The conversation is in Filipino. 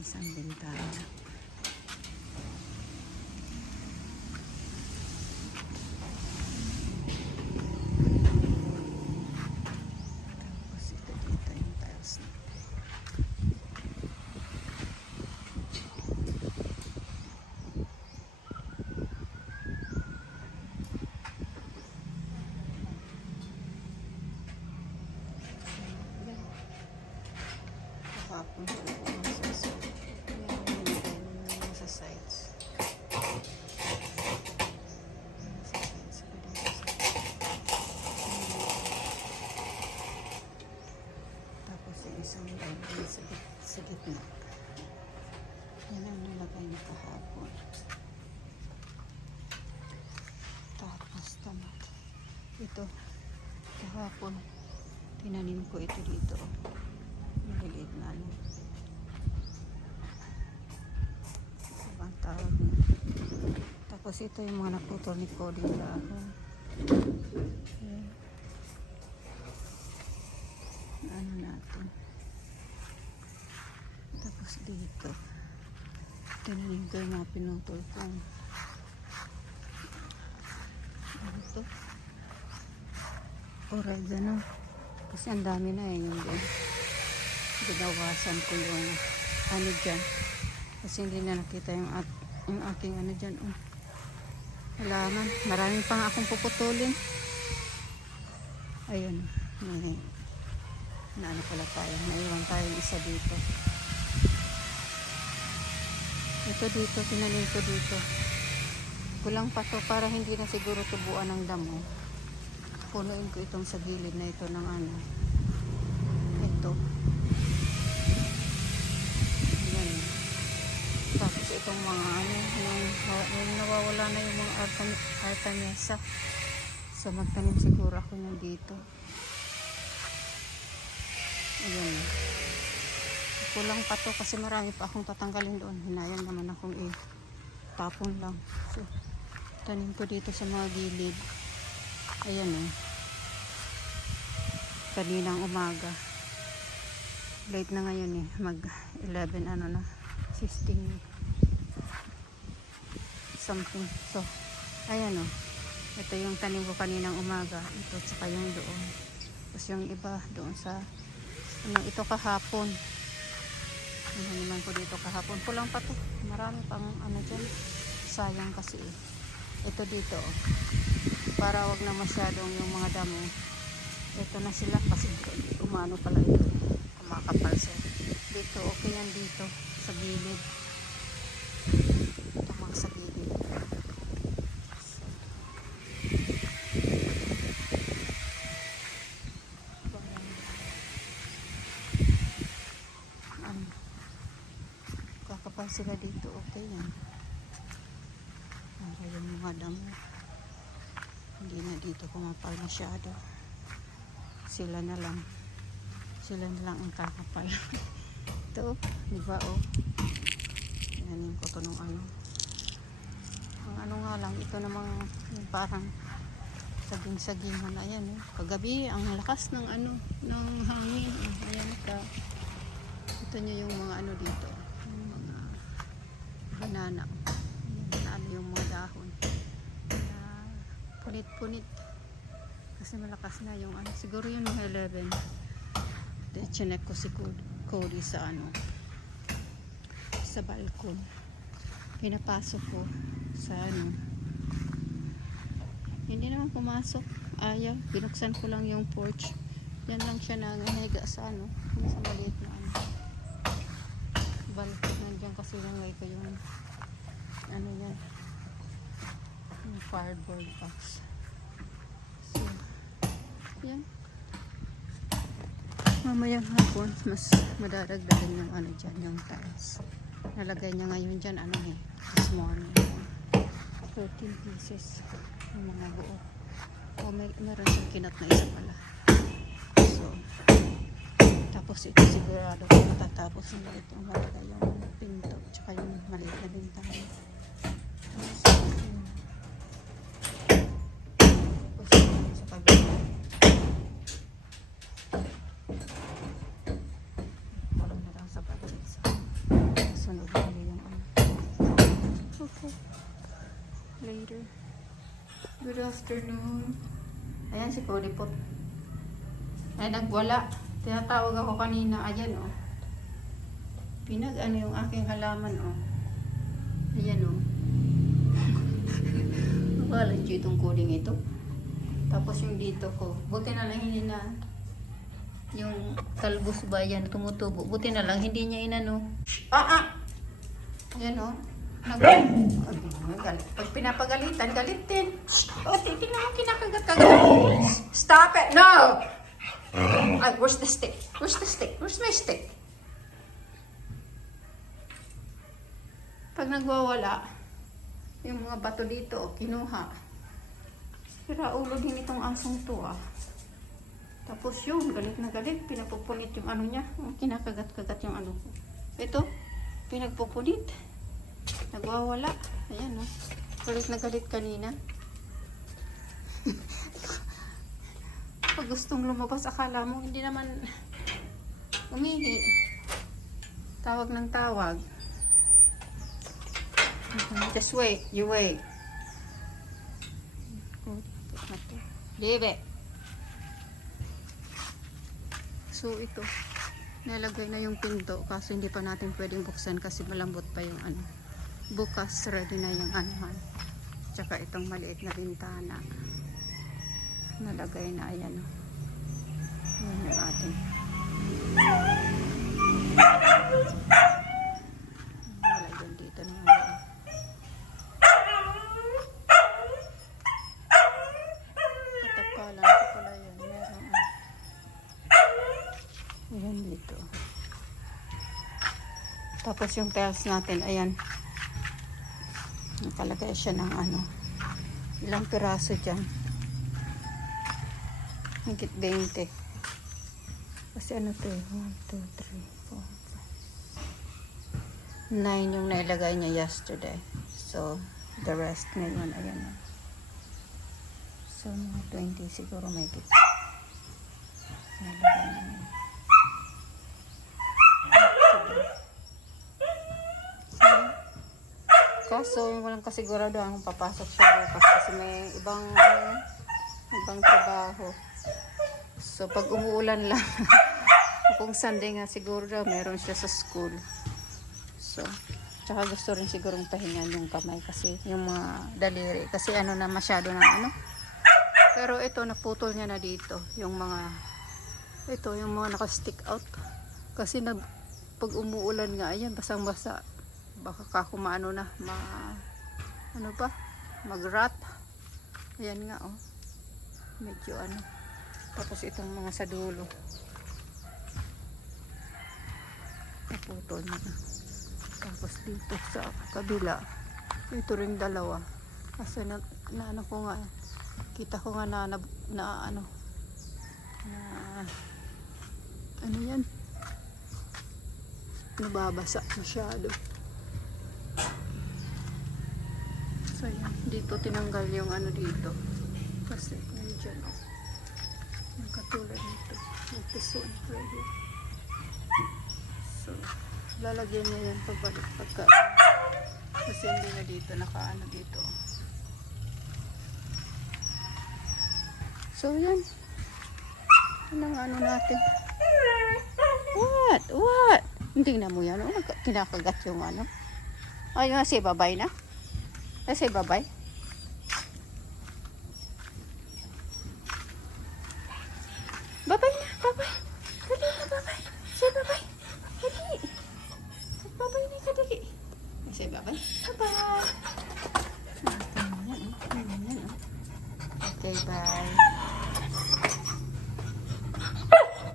isang bintana. Tapos ito dito yung tiles na. Kapon ko sa sides. Tapos yung isang line sa gitna. Yan ang nilagay na kahapon. Tapos tamat. Ito, kahapon, tinanim ko ito dito. Maliliit na ano. Ibang tawag niya. Tapos ito yung mga naputol ni Cody na dahon. Ayan. Ano natin. Tapos dito. Tinanim ko yung mga pinutol ko. Ano ito? Oregano. Kasi ang dami na yung din. Ginawasan ko yung ano dyan. Kasi hindi na nakita yung aking ano dyan. Halaman. Maraming pang akong puputulin. Ayun. Ano pala tayo. Naiwan tayong isa dito. Ito dito. Tinanim ko dito. Kulang pa to para hindi na siguro tubuan ng damo. Punuin ko itong sa gilid na ito ng ano. Ito. Yan. Tapos itong mga ano, yung nawawala na yung mga artemisa. So magtanim siguro ako nyo dito. Ayan. Kulang pa to kasi marami pa akong tatanggalin doon. Hinayang naman akong tapon lang. So tanim ko dito sa mga gilid. Ayan kaninang umaga. Late na ngayon mag 11 ano na 15 something. So ayan ito yung tanim ko kaninang umaga. Ito tsaka yung doon. Tapos yung iba doon sa ito kahapon. Naman ko dito kahapon. Kulang pa to. Marami pang ano dyan. Sayang kasi ito dito para wag na masyadong yung mga damo. Ito na sila kasi umano pala ito. Kumakapal siya. Dito okay yan dito sa gilid. Ito mga sa gilid. So, kakapal sila dito. Okay yan. Yung mga damo. Hindi na dito kumapal masyado. Sila na lang ang kakapal. Ito diba yanin ko to nung ano ang ano nga lang ito namang yung parang saging-sagingan. Ayan kagabi ang lakas ng ano ng hangin. Ayan ito nyo yung mga ano dito yung mga banana yung mga dahon punit-punit kasi malakas na yung ano siguro yung mga 11. Chinek ko si Cody sa ano sa balkon, pinapasok ko sa ano, hindi naman pumasok, ayaw, binuksan ko lang yung porch, yan lang siya nangahiga sa ano sa maliit na ano balkon. Nandiyan kasi nangay ko yung ano yan yung cardboard box. So yan mamayang hapon mas madadagdagan yung ano dyan yung tiles. Nalagay niya ngayon dyan ano this morning 13 pieces yung mga buo. Meron siyang kinat na isa pala. So tapos ito sigurado kung matatapos nila ito malagay yung pinto tsaka yung maliit na bintana. Tapos sa kabila later. Good afternoon. Ayan si Kodipot. Ay, nagwala. Tinatawag ako kanina. Ayan, oh. Pinag-ano yung aking halaman, oh. Ayan, oh. Wala itong coding ito. Tapos yung dito ko. Buti na lang hindi na yung talbos ba yan tumutubo. Buti na lang hindi niya inano. Ayan, oh. Pag pinapagalitan, galitin. Oh, tingnan mo, kinakagat-kagat. Stop it! No! Ay, where's the stick? Where's the stick? Where's my stick? Pag nagwawala, yung mga bato dito, kinuha. Sira ulo din itong asong to, ah. Tapos yun, galit na galit. Pinapupunit yung ano niya. Kinakagat-kagat yung ano ko. Ito, pinagpupunit. Nagwawala. Ayan, oh. Galit na galit kanina. Pag gustong lumabas, akala mo, hindi naman umihi. Tawag ng tawag. Just wait. You wait. Bebe. So, ito. Nalagay na yung pinto. Kaso hindi pa natin pwedeng buksan kasi malambot pa yung ano. Bukas, ready na yung anuhan. Tsaka itong maliit na bintana. Nalagay na, ayan, oh. Yan yung ating. Nalagyan dito ng ano. Patakalan ko pala yan. Meron, ayan dito. Tapos yung tiles natin, ayan. Nakalagay siya ng ano. Ilang piraso dyan. Higit 20. Kasi ano to, 1, 2, 3, 4, 5, 9 yung nailagay niya yesterday. So, the rest ngayon, ayan na. So, mga 20 siguro may higit. Nailagay niya. Kaso, walang kasigurado ang papasok siya bukas kasi may ibang trabaho. So, pag umuulan lang, kung Sunday nga siguro daw, meron siya sa school. So, tsaka gusto rin sigurong pahingan yung kamay kasi yung mga daliri. Kasi ano na masyado ng ano. Pero ito, naputol niya na dito. Yung mga naka-stick out. Kasi pag umuulan nga, ayan, basang-basa. Baka kakumaano na, mag-rot. Ayan nga, oh. Medyo ano. Tapos itong mga sa dulo. Naputol na. Tapos dito sa kabila, ito ring dalawa. Kasi na ano ko nga, kita ko nga na ano yan, nababasa masyado. So yan, dito tinanggal yung ano dito. Kasi nandiyan, oh. Yung katulad nito. Yung piso na pwede. So, lalagyan niya yan pagbalik pagka. Kasi hindi na dito, nakaano dito. So yan. Anong ano natin? What? Hindi na mo yan, oh. Kinakagat yung ano. Ay, yung si babay na. Ay, say bye-bye. Bye-bye na, bye-bye. Dali na, bye-bye. Say bye-bye. Dali. Bye-bye na ka, dali. Say bye-bye. Bye-bye. Okay, bye.